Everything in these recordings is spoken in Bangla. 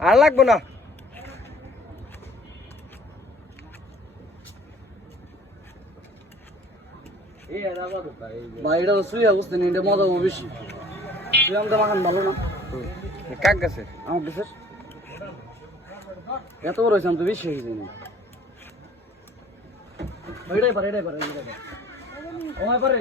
আর লাগবো না ভাই এটা শুয়ে বুঝতে নি এটা মজা হবে বেশি তুই আমাকে মাখান ভালো না কাক গাছে আমার দেশের এত বড় হয়েছে আমি তো বেশি হয়ে যাই এটাই পারে ওমায় পারে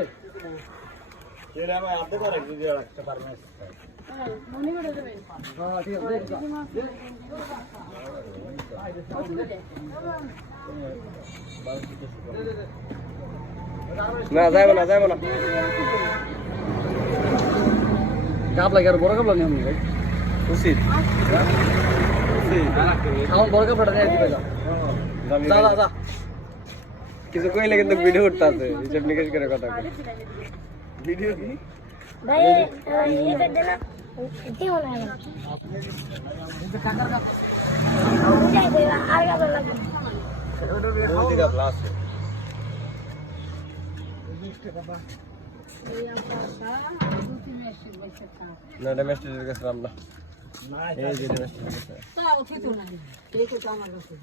না যাইব না কাপলা কি আর বড় কাপলা নিয়ম নেই উচিত আমার বড় কাপড়টা দেয় দিবে যা কিছু কইলে কিন্তু ভিডিও উঠতে আছে হিসাব নিকেশ করে কথা কই ভিডিও কি ভাই এটা দেন দিও না এটা কাকার কাপ বুঝাই দেই আর গাবলা লাগবে ওই দিকে প্লাস না এটা মেস্টেজের কাছে রাম না এই যে মেস্টেজের কাছে তাও খেতো না দেখো তো আমার কাছে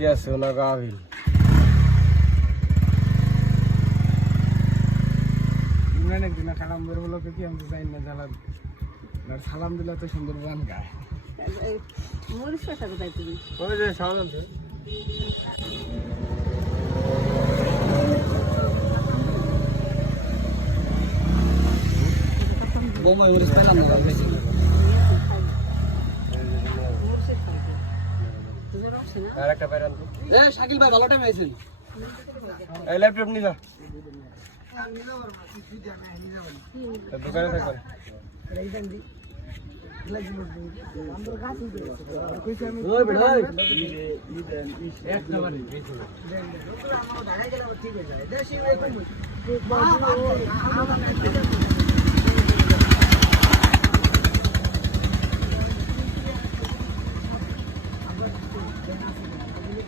গেছে ওনা গাভিল ইমরানের দিনা সালাম বের বলো কি আমি তো যাই না জ্বালা সালাম দিলে তো সুন্দর গান গায় মরিস কথা কোথায় তুমি ওই যে সালাম আছে বোমাই মরিস পেলাম না বেশি আর একটা বাইরে আনতো এ শাকিল ভাই ভালো টাইম আইছেন এই ল্যাপটপ নিলা দোকানে থাকো ওই ভাই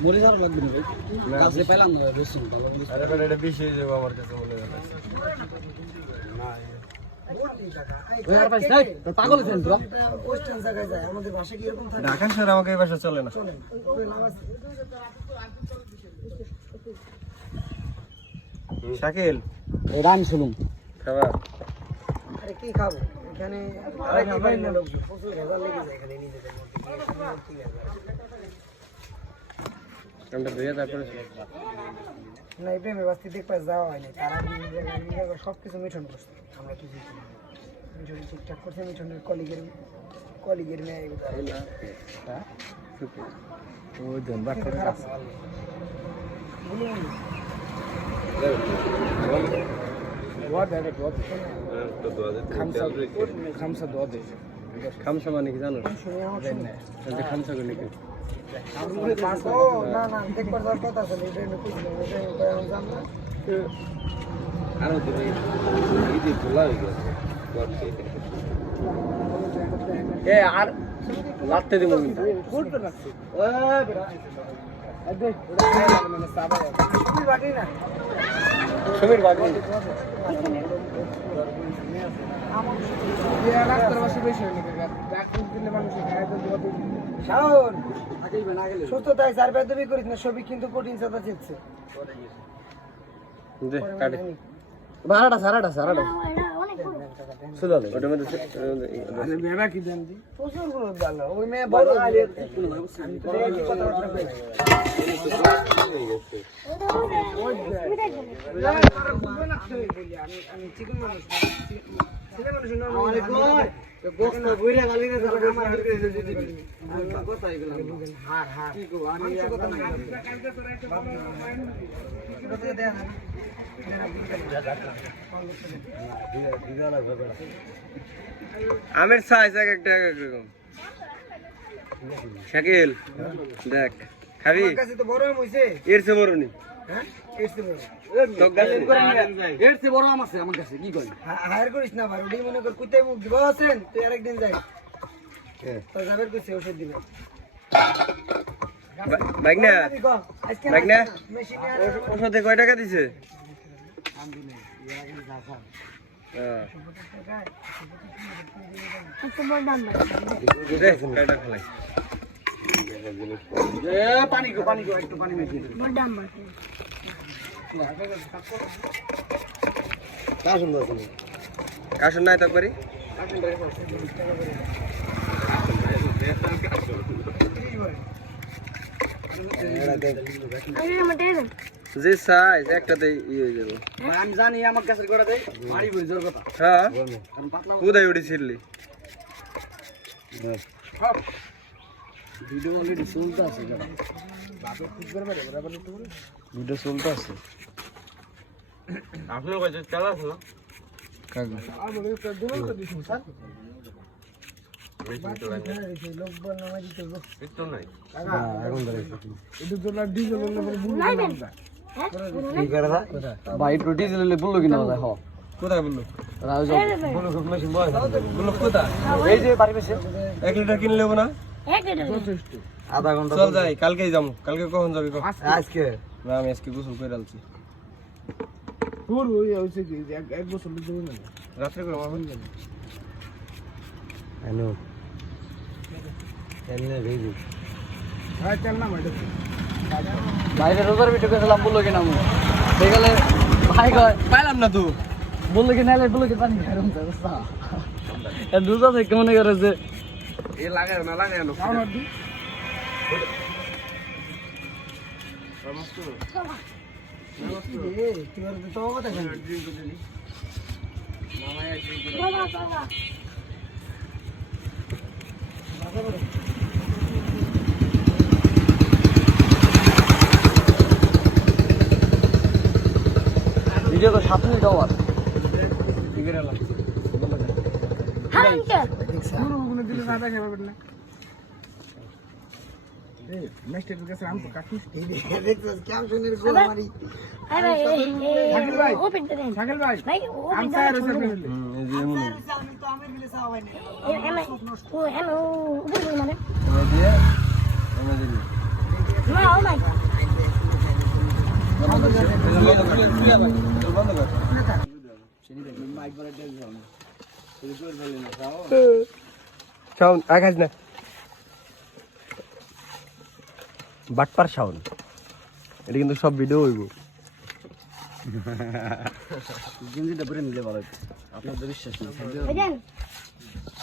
মরে যাওয়ার লাগবে না ভাই কাছে পেলাম না রসুন ভালো মরিচ আরে ভাই এটা বেশি হয়ে যাবে আমার কাছে মনে হয় ওই আর ভাই নাই পাগল হয়েছেন তো ঢাকা শহর আমাকে এই ভাষা চলে না শাকিল এই রাম শুনুন খাবার আরে কি খাবো এখানে আরে কি পাই না লোক প্রচুর ভেজাল লেগে যায় এখানে নিজেদের মধ্যে আমরা দুইয়া তারপরে না এই প্রেমের বাস্তি দেখতে যাওয়া হয়নি তারা নিজেদের সব কিছু মিঠন করছে আমরা কিছু মিঠন ঠিকঠাক করছে মিঠনের কলিগের মেয়ে ওই ধনবাদ করে খারাপ আছে খামসা দোয়া দে খামসা মানে কি জানো খামসা করে নাকি ও না না দেখবার যাওয়ার কথা আছে এই প্রেমে খুঁজলাম এই প্রেমে কয়েকজন জান না আরো দিবে ইদি খোলা হয়ে গেছে এ আর লাগতে দিব কিন্তু ঘুরতে লাগছে ওই বেটা আদে মানে সাবা তুমি বাকি না সমীর বাগি শাওন সুস্থতায় চার বেদবি করিস না সবই কিন্তু কঠিন সাদা চেয়েছে দে কাটে সারাটা অনেক সুলালে ওটার মধ্যে আরে বেবা কি দেন দি প্রচুর গুলো ভালো ওই মেয়ে বড় আমি তো দেখি কথাবার্তা কই আমি চিকন মানুষ চিকন মানুষ না বক্স তো বইরা গালি না আমার হাত করে দিতে আমি কথা হইগেল হার কি গো আমি কথা না কথা দেয়া না আমের সাইজ একটা একরকম শাকিল দেখ খাবি আমার কাছে তো বড় হইছে এর চেয়ে বড় নি হ্যাঁ এসে বড় তোর কাছে এর চেয়ে বড় আম আছে আমার কাছে কি কই হায়ার করিস না ভাই ওই মনে কর কুইতে মুখ দিব আছেন তুই আরেকদিন যাই তো যাবের কইছে ওষুধ দিবে বাইক না আজকে বাইক না মেশিন ওষুধে কয় টাকা দিছে একটু বড় দাম না দে কয়টা খেলাই পানি গো একটু পানি মেশিন বড় দাম না কাশন নাই তো করি আরে মতে যে সাইজ একটাতে হয়ে যাবে আমি জানি আমার কাছে করে দেই মারি বই জোর কথা হ্যাঁ কারণ পাতলা কোথায় উঠেছিলি ভিডিও অলরেডি চলতে আছে বাবা খুব করে মারে বরাবর একটু করে ভিডিও চলতে আছে আপনার কাছে চালা আছে কাগজ আর বলে তো দূর করে দিছেন স্যার লোকবল নামে দিতে একটু নাই এখন ধরে এটা তো ডিজেল হলে বুঝ নাই দেন কি করে দা ভাই রুটি দিলে বললো কিনা দাদা হ্যাঁ কোথায় বললো রাজু বললো খুব মেশিন বয় বললো কোথায় এই যে বাড়ি পেছে 1 লিটার কিনে নেব না এক লিটার আধা ঘন্টা চল যাই কালকেই যাবো কালকে কখন যাবি আজকে না আমি আজকে গোসল করে আলছি তোর ওই হইছে কি এক বছর ধরে না রাত্রে করে আমার বলবেন আনো এমনি ভেজি হ্যাঁ চল না ম্যাডাম বাইরে রোজার ভিডিও করেছিলাম বললো কিনা আমি দেখলে ভাই কয় পাইলাম না তুই বললো কি নাইলে বললো কি পানি খাইলাম তো বুঝছা এ রোজা থেকে মনে করে যে এ লাগায় না খাওয়ার দি কি করে তো কথা কেন বাবা বাবা ভিডিও তো 7 মিনিট আওয়ার ঠিক আছে হ্যাঁ কে পুরো গুলো দিলে না দেখে পাবেন না এই নেক্সট এর কাছে আম তো কাটিস দেখছিস কেমন শুনে গোল মারি আরে শাকিল ভাই ওপেন দেন শাকিল ভাই ভাই আম ওপেন স্যার দেন এসে এই যে এমন আমি তো আমি মিলে চাওয়া হয়নি এমএ ও এমএ উপর মানে এই দিয়ে এমন দিলি না ও মাই বন্ধ কর সাউন্ড আকাশ না বাটপার সাউন্ড এটা কিন্তু সব ভিডিও হইব গেঞ্জিটা পরে নিলে ভালো হতো আপনার তো বিশ্বাস নেই ভাইজান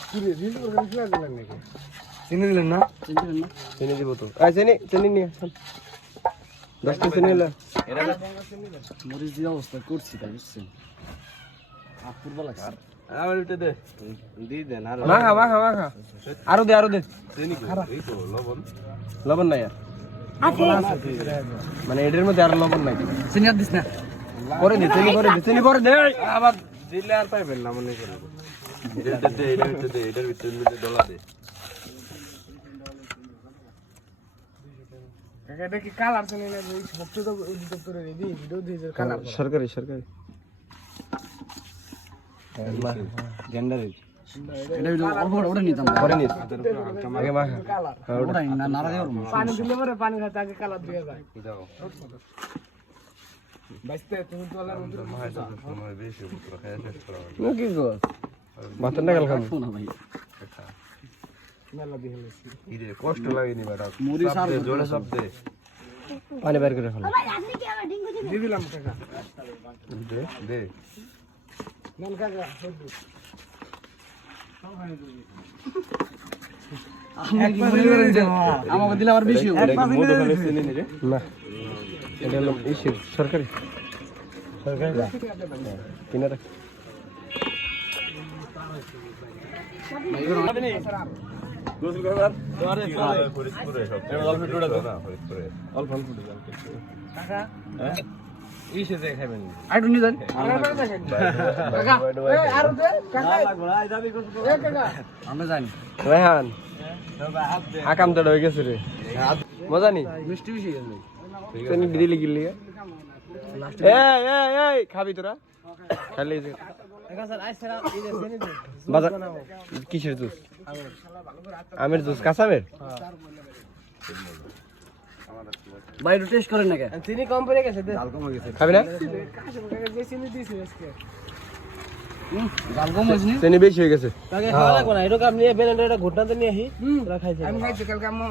কি রে রিল করে দিলেন নাকি চিনি দিলেন না চিনি দিব তো চিনি নিয়ে আসেন 10টা চিনি নিলে মরিচ দিয়ে অবস্থা করছি তা বুঝছেন আপুরবা লাগছে আমার এটা দে দি দেন আর মাখা আরো দে চিনি এই তো লবণ নাই আর আছে মানে এটার মধ্যে আর লবণ নাই চিনি আর দিস না পরে দে চিনি পরে দে আবার দিলে আর পাইবেন না মনে করে এটার ভিতরে ডলা দে এটা কি কালার চলে না এই ভক্ত তো দপ্তরে রেডি ভিডিও দিয়েছে কালার সরকারি গেন্ডারি এটা ওটা নিতাম পরে নিস আগে মাখা ওটা না নাড়া দেব পানি দিলে পরে পানি খাতে আগে কালার দিয়ে যায় দাও বাইতে তুমি তো আলার মধ্যে কি গো ভাত না কাল খাবো না ভাই মেলা দিয়ে হইছে ইরে কষ্ট লাগেনি বেটা মুড়ি সার জোরে সব দে পানি বের করে ফেলো ভাই আপনি কি আমার ডিঙ্গু দিয়ে দিলাম কাকা দে নল কাকা সবজি আমাকে দিলে আবার বেশি হবে না এটা হলো সরকারি কিনে রাখ আমরা জানি রেহান আকাম তো হয়ে গেছে রে মজা নি মিষ্টি বেশি গেছে দিলি গিলি এই খাবি তোরা খালি বাজার কিসের জুস আমের জুস কাঁচা আমের ভাই একটু টেস্ট করেন না কেন চিনি কম পড়ে গেছে জাল কম হয়ে গেছে খাবি না কাশিম কাকা যে চিনি দিয়েছি আজকে জাল কম হয়েছে চিনি বেশি হয়ে গেছে কাকে খাওয়া লাগবে না এটা আপনি বেলেন্ডার এটা ঘুটনাতে নিয়ে আসি আমি খাইছি কালকে আম্মা